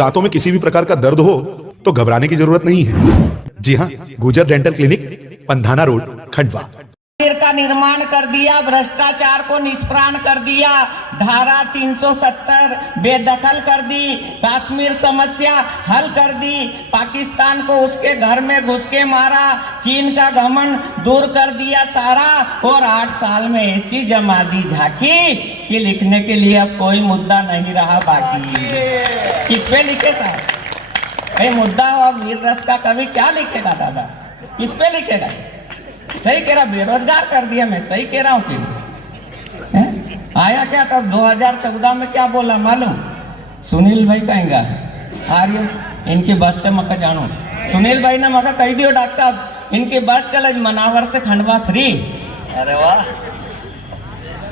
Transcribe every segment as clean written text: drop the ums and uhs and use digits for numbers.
दांतों में किसी भी प्रकार का दर्द हो तो घबराने की जरूरत नहीं है। जी हाँ, गुजर dental clinic, Pandhana road, Khandwa. मंदिर का निर्माण कर दिया, भ्रष्टाचार को निष्प्राण कर दिया, धारा 370 बेदखल कर दी, कश्मीर समस्या हल कर दी, पाकिस्तान को उसके घर में घुस के मारा, चीन का घमंड दूर कर दिया सारा, और 8 साल में ऐसी जमा दी झांकी कि लिखने के लिए अब कोई मुद्दा नहीं रहा बाकी। किस पे लिखे साहब? ये मुद्दा और वीर रस का कवि क्या लिखेगा दादा? किस पे लिखेगा? सही कह रहा, बेरोजगार कर दिया। मैं सही कह रहा हूँ कि आया क्या तब 2014 में क्या बोला मालूम? सुनील भाई कहेंगा आर्य इनकी बस से मका जानो। सुनील भाई ने मका कह दियो डॉक्टर साहब इनकी बस चले मनावर से खंडवा फ्री। अरे वाह।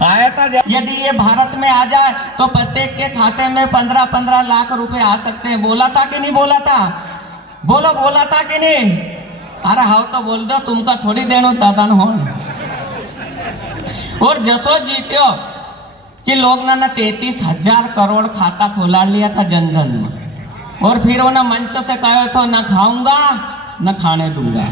आया था यदि ये भारत में आ जाए तो प्रत्येक के खाते में 15-15 लाख रुपए आ सकते हैं। बोला था कि नहीं बोला था? बोलो, बोला था कि नहीं? अरे हाँ तो बोल दो, तुमका थोड़ी देनो दादा हो। और जसो जीत्यो कि लोग ना 33,000 करोड़ खाता खोला लिया था जनधन में, और फिर वो ना मंच से कहो तो ना खाऊंगा ना खाने दूंगा।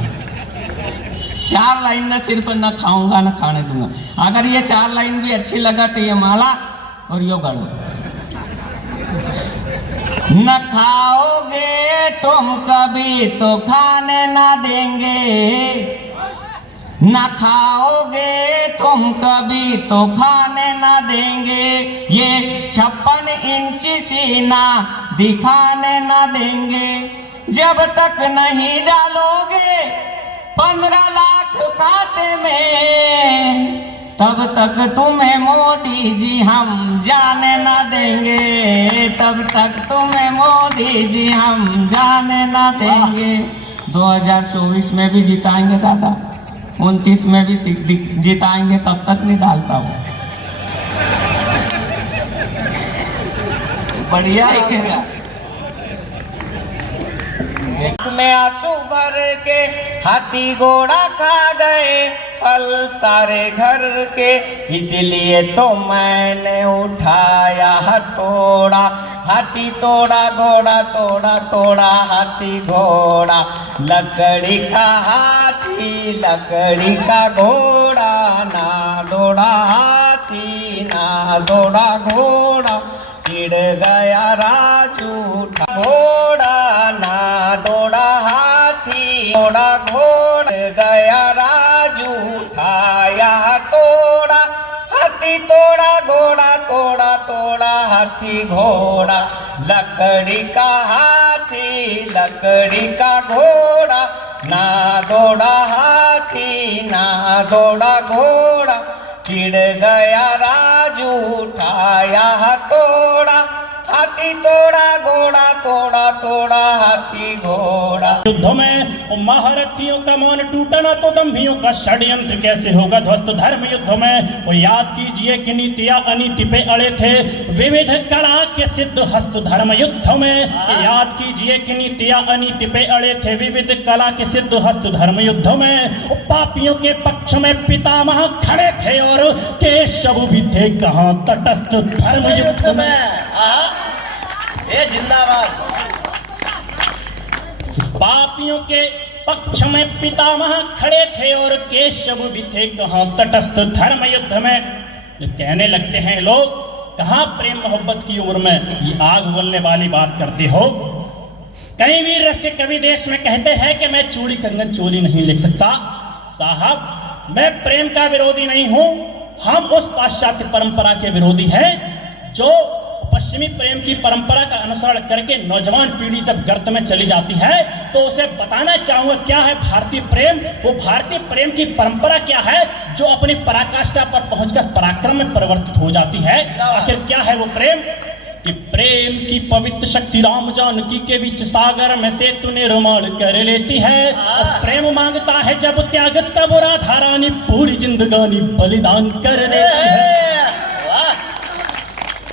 4 लाइन ना सिर्फ ना खाऊंगा ना खाने दूंगा। अगर ये 4 लाइन भी अच्छी लगा तो ये माला और यो गढ़ो। न खाओगे तुम कभी तो खाने ना देंगे, न खाओगे तुम कभी तो खाने ना देंगे, ये 56 इंची सीना दिखाने ना देंगे। जब तक नहीं डालोगे 15 लाख खाते में, तब तक तुम्हें मोदी जी हम जाने ना देंगे, तब तक तुम्हें मोदी जी हम जाने ना देंगे। 2024 में भी जिताएंगे दादा, 29 में भी जिताएंगे। कब तक नहीं डालता हूँ। बढ़िया है। में आंसू भर के हाथी घोड़ा खा गए फल सारे घर के, इसलिए तो मैंने उठाया हथौड़ा। हाथी तोड़ा घोड़ा तोड़ा, तोड़ा हाथी घोड़ा, लकड़ी का हाथी लकड़ी का घोड़ा, ना दौड़ा हाथी ना दौड़ा घोड़ा, चिढ़ गया राजू घोड़ा, ना दौड़ा हाथी घोड़ा, घोड़ गया राजू उठाया तोड़ा। हाथी तोड़ा घोड़ा तोड़ा, तोड़ा हाथी घोड़ा, लकड़ी का हाथी लकड़ी का घोड़ा, ना दौड़ा हाथी ना दौड़ा घोड़ा, चिढ़ गया राजू उठाया हथौड़ा। हाथी तोड़ा घोड़ा तोड़ा, तोड़ा हाथी घोड़ा। युद्ध में महारथियों का मन टूटा ना तो दम्भियों का षड्यंत्र कैसे होगा ध्वस्त। धर्म युद्ध में वो याद कीजिए कि नीतियां अनीति पे अड़े थे, विविध कला के सिद्ध हस्त। धर्म युद्ध में याद कीजिए कि नीतियां अनीति पे अड़े थे, विविध कला के सिद्ध हस्त। धर्म युद्ध में पापियों के पक्ष में पितामह खड़े थे और केशव भी थे कहां तटस्थ। धर्म युद्ध में ये जिंदाबाद। पापियों के पक्ष में पितामह खड़े थे और केशव भी थे कहां तटस्थ। धर्म युद्ध में कहने लगते हैं लोग, कहां प्रेम मोहब्बत की उम्र में ये आग उगलने वाली बात करते हो। कई वीर रस के कवि देश में कहते हैं कि मैं चूड़ी कंगन चोली नहीं लिख सकता। साहब, मैं प्रेम का विरोधी नहीं हूं, हम उस पाश्चात्य परंपरा के विरोधी हैं जो पश्चिमी प्रेम की परंपरा का अनुसरण करके नौजवान पीढ़ी जब गर्त में चली जाती है तो उसे बताना चाहूंगा क्या है भारतीय प्रेम। वो भारतीय प्रेम की परंपरा क्या है जो अपनी पराकाष्ठा पर पहुंचकर पराक्रम में परिवर्तित हो जाती है। आखिर क्या है वो प्रेम? कि प्रेम की पवित्र शक्ति राम जानकी के बीच सागर में सेतु निर्माण कर लेती है। और प्रेम मांगता है जब त्याग, तब राधा रानी पूरी जिंदगानी बलिदान कर देती है।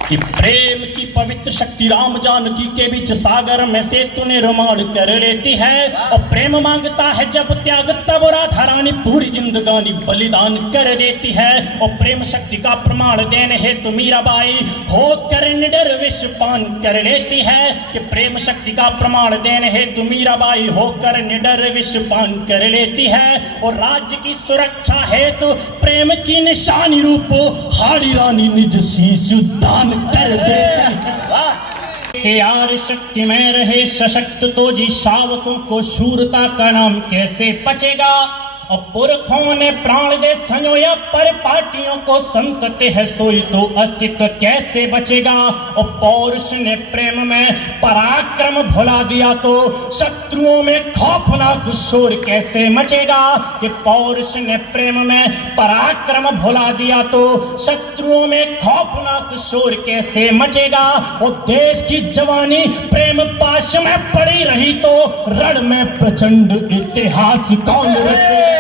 कि प्रेम की पवित्र शक्ति राम जानकी के बीच सागर में सेतु निर्माण कर लेती है। और प्रेम मांगता है जब त्याग, तब राधा रानी पूरी जिंदगानी बलिदान कर देती है। और प्रेम शक्ति का प्रमाण देने हेतु मीराबाई होकर निडर विष पान कर लेती है। कि प्रेम शक्ति का प्रमाण देने हेतु मीराबाई होकर निडर विष पान कर लेती है। और राज्य की सुरक्षा हेतु प्रेम की निशानी रूप हाड़ी रानी निज शीश दान कर देती है। यार शक्ति में रहे सशक्त तो जी शावकों को शूरता का नाम कैसे बचेगा। और पुरखों ने प्राण दे संजोया पर पार्टियों को संतते है सोई तो अस्तित्व कैसे बचेगा। और पौरुष ने प्रेम में पराक्रम भुला दिया तो शत्रुओं में खौफनाक शोर कैसे मचेगा। कि पौरुष ने प्रेम में पराक्रम भुला दिया तो शत्रुओं में खौफनाक शोर कैसे मचेगा। और देश की जवानी प्रेम पाश में पड़ी रही तो रण में प्रचंड इतिहास कौन रचे।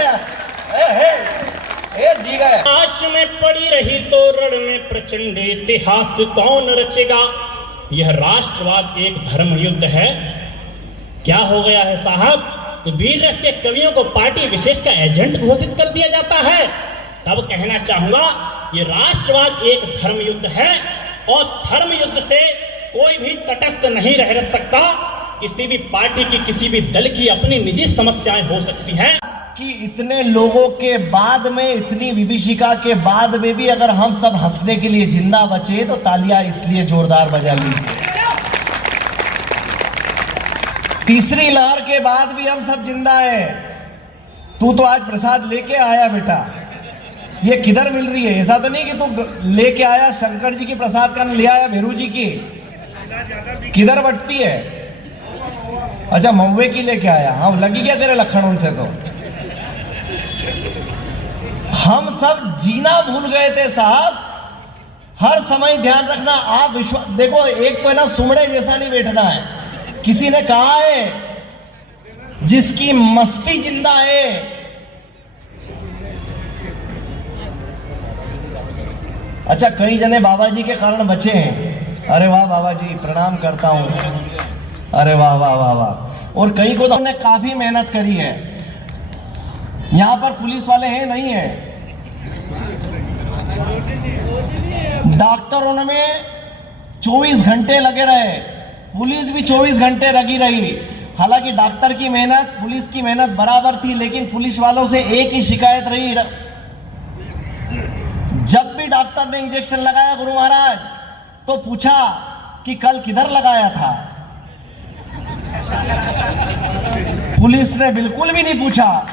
आश में पड़ी रही तो रण में प्रचंड इतिहास कौन रचेगा। यह राष्ट्रवाद एक धर्म युद्ध है। क्या हो गया है साहब, वीर रस के कवियों को पार्टी विशेष का एजेंट घोषित कर दिया जाता है। तब कहना चाहूंगा ये राष्ट्रवाद एक धर्म युद्ध है और धर्म युद्ध से कोई भी तटस्थ नहीं रह सकता। किसी भी पार्टी की, किसी भी दल की अपनी निजी समस्याएं हो सकती हैं। कि इतने लोगों के बाद में, इतनी विभीषिका के बाद में भी अगर हम सब हंसने के लिए जिंदा बचे तो तालियां इसलिए जोरदार बजा लीजिए। तीसरी लहर के बाद भी हम सब जिंदा हैं। तू तो आज प्रसाद लेके आया बेटा, ये किधर मिल रही है? ऐसा तो नहीं कि तू लेके आया शंकर जी की प्रसाद का, ले आया भेरू जी की, किधर बटती है? अच्छा महुए की लेके आया। हाँ लगी क्या तेरे लखन उनसे? तो हम सब जीना भूल गए थे साहब। हर समय ध्यान रखना, आप विश्वास देखो, एक तो है ना सुमड़े जैसा नहीं बैठना है। किसी ने कहा है जिसकी मस्ती जिंदा है। अच्छा कई जने बाबा जी के कारण बचे हैं। अरे वाह बाबा जी, प्रणाम करता हूं। अरे वाह वाह वाह वाह। और कई को तो हमने काफी मेहनत करी है। यहां पर पुलिस वाले हैं नहीं है, डॉक्टरों में 24 घंटे लगे रहे, पुलिस भी 24 घंटे लगी रही। हालांकि डॉक्टर की मेहनत, पुलिस की मेहनत बराबर थी, लेकिन पुलिस वालों से एक ही शिकायत रही, जब भी डॉक्टर ने इंजेक्शन लगाया गुरु महाराज तो पूछा कि कल किधर लगाया था। पुलिस ने बिल्कुल भी नहीं पूछा,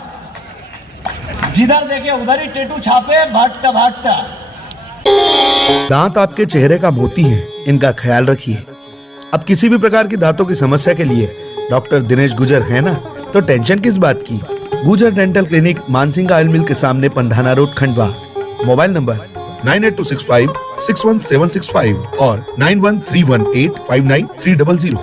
जिधर देखे उधर ही टैटू छापे, भाटता भाटता। दांत आपके चेहरे का मोती है, इनका ख्याल रखिए। अब किसी भी प्रकार की दांतों की समस्या के लिए डॉक्टर दिनेश गुजर है ना, तो टेंशन किस बात की। गुजर डेंटल क्लिनिक, मानसिंगा ऑयल मिल के सामने, Pandhana road, Khandwa. Mobile number 9826561765 और 9131859300।